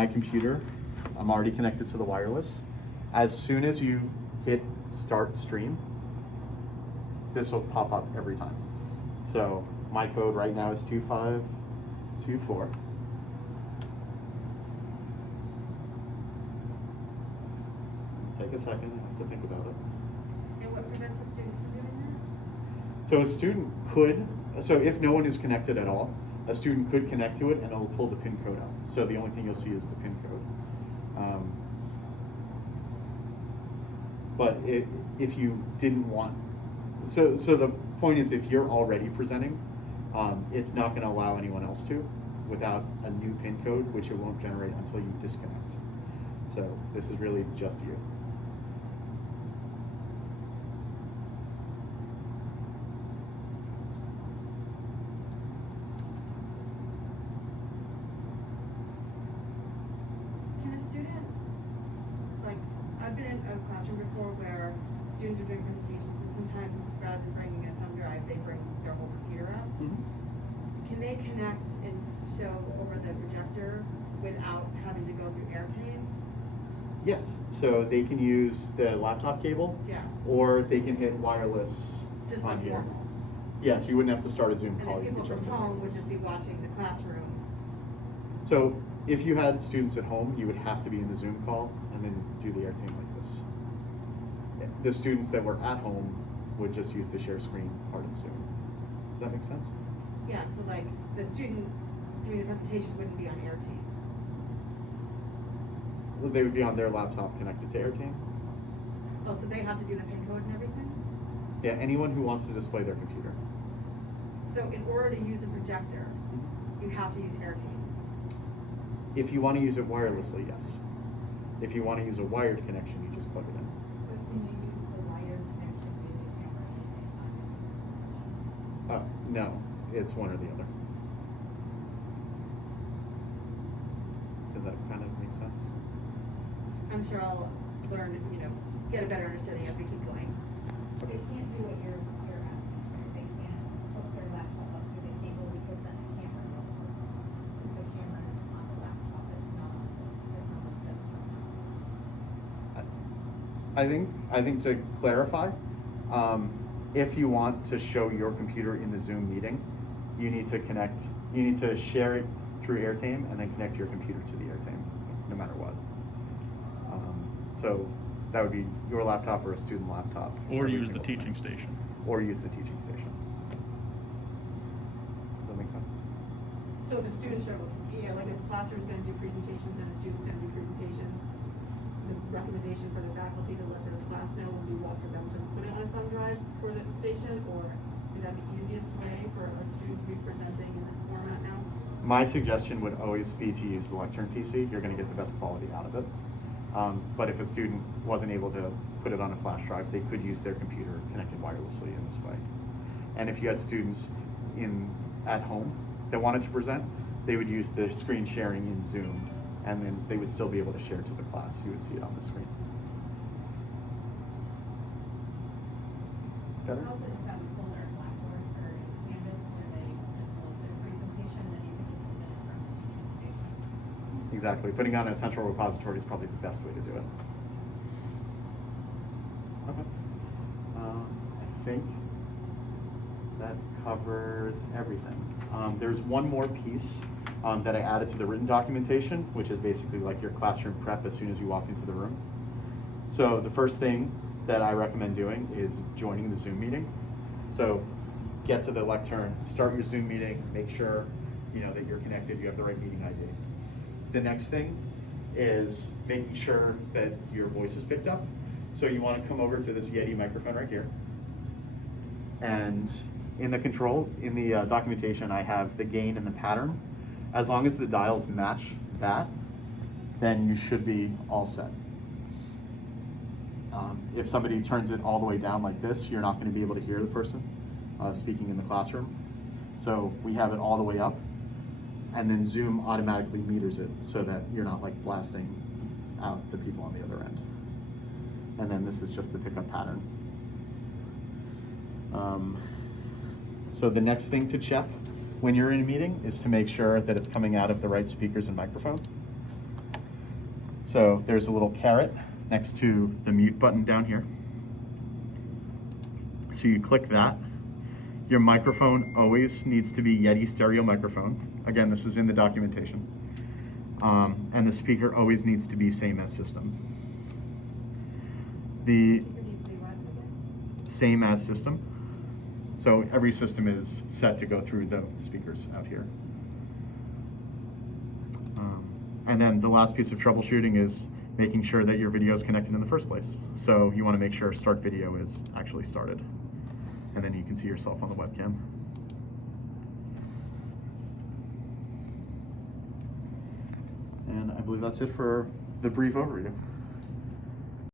My computer, I'm already connected to the wireless. As soon as you hit start stream, this will pop up every time. So my code right now is 2524. Take a second, it has to think about it. And what prevents a student from doing So a student could, so if no one is connected at all, a student could connect to it and it'll pull the PIN code out. So the only thing you'll see is the PIN code. But if you didn't want, so the point is if you're already presenting, it's not going to allow anyone else to without a new PIN code, which it won't generate until you disconnect. So this is really just you. Can a student, like, I've been in a classroom before where students are doing presentations and sometimes rather than bringing a thumb drive, they bring their whole computer out. Can they connect and show over the projector without having to go through AirTame? Yes, so they can use the laptop cable, Yeah. or they can hit wireless Just on like here. normal. Yeah, so you wouldn't have to start a Zoom And call. then You people could just from home would just be watching the classroom. So if you had students at home, you would have to be in the Zoom call and then do the AirTame like this. The students that were at home would just use the share screen part of Zoom. Does that make sense? Yeah, so like the student doing the presentation wouldn't be on AirTame. Well, they would be on their laptop connected to AirTame. Oh, so they have to do the PIN code and everything? Yeah, anyone who wants to display their computer. So in order to use a projector, you have to use AirTame. If you want to use it wirelessly, yes. If you want to use a wired connection, you just plug it in. But can you use the wired connection via the camera at the same time? No, it's one or the other. Does that kind of make sense? I'm sure I'll learn, get a better understanding as we keep going. They can't do what you're asking for. They can't hook their laptop up through the cable because then the camera will work. Because the camera is on the laptop, it's not on the desktop. I think to clarify, if you want to show your computer in the Zoom meeting, you need to share it through AirTame and then connect your computer to the AirTame, no matter what. So that would be your laptop or a student laptop. Or every use the single teaching time. station. Or use the teaching station. Does that make sense? So if a student like if a classroom's gonna do presentations and a student's gonna do presentations, the recommendation for the faculty to let their class know would be well for them to put it on a thumb drive for the station, or is that the easiest way for a student to be presenting in this format now? My suggestion would always be to use the lectern PC. You're going to get the best quality out of it. But if a student wasn't able to put it on a flash drive, they could use their computer connected wirelessly in this way. And if you had students at home that wanted to present, they would use the screen sharing in Zoom, and then they would still be able to share to the class. You would see it on the screen. Better? You also just have a folder in Blackboard or in Canvas where they just load their presentation, then you can just open it from the teaching station. Exactly. Putting on a central repository is probably the best way to do it. Okay. I think that covers everything. There's one more piece that I added to the written documentation, which is basically like your classroom prep as soon as you walk into the room. So the first thing that I recommend doing is joining the Zoom meeting. So get to the lectern, start your Zoom meeting, make sure that you're connected, you have the right meeting ID. The next thing is making sure that your voice is picked up. So you want to come over to this Yeti microphone right here. And in the documentation, I have the gain and the pattern. As long as the dials match that, then you should be all set. If somebody turns it all the way down like this, you're not going to be able to hear the person speaking in the classroom. So we have it all the way up, and then Zoom automatically meters it so that you're not like blasting out the people on the other end. And then this is just the pickup pattern. So the next thing to check when you're in a meeting is to make sure that it's coming out of the right speakers and microphone. So there's a little caret next to the mute button down here. So you click that. Your microphone always needs to be Yeti stereo microphone. Again, this is in the documentation. And the speaker always needs to be same as system. The Speaker needs to be what again? same as system. So every system is set to go through the speakers out here. And then the last piece of troubleshooting is making sure that your video is connected in the first place. So you want to make sure start video is actually started. And then you can see yourself on the webcam. And I believe that's it for the brief overview.